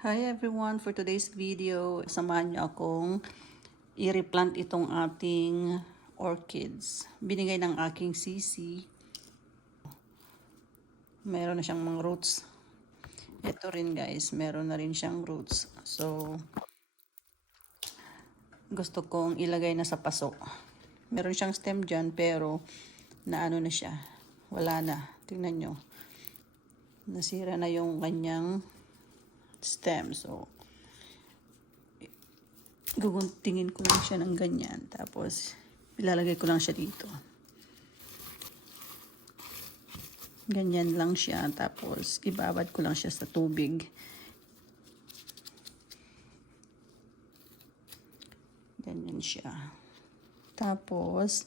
Hi everyone! For today's video, samahan niyo akong i-replant itong ating orchids. Binigay ng aking sisi. Meron na siyang mga roots. Ito rin guys, meron na rin siyang roots. So, gusto kong ilagay na sa paso. Meron siyang stem dyan pero naano na siya. Wala na. Tingnan nyo. Nasira na yung kanyang stem. So, guguntingin ko lang siya ng ganyan. Tapos, ilalagay ko lang siya dito. Ganyan lang siya. Tapos, ibabad ko lang siya sa tubig. Ganyan siya. Tapos,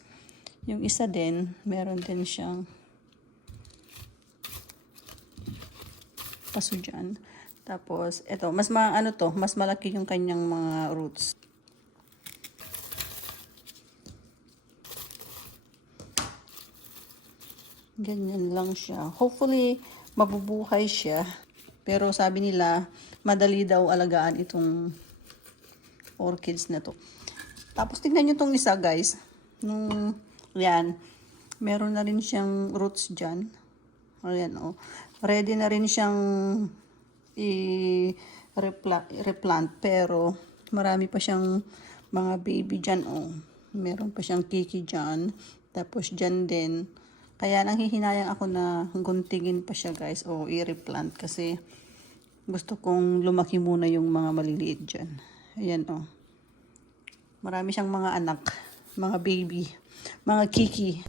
yung isa din, meron din siyang paso dyan. Tapos, eto, mas malaki yung kanyang mga roots. Ganyan lang siya. Hopefully, mabubuhay siya. Pero sabi nila, madali daw alagaan itong orchids na to. Tapos, tignan nyo itong isa, guys. Yan. Meron na rin siyang roots dyan. Ayan, oh. Ready na rin siyang i-replant. Pero, marami pa siyang mga baby dyan, oh. Meron pa siyang kiki dyan. Tapos, dyan din. Kaya nanghihinayang ako na guntingin pa siya, guys, o i-replant. Kasi, gusto kong lumaki muna yung mga maliliit dyan. Ayan, oh. Marami siyang mga anak, mga baby, mga kiki.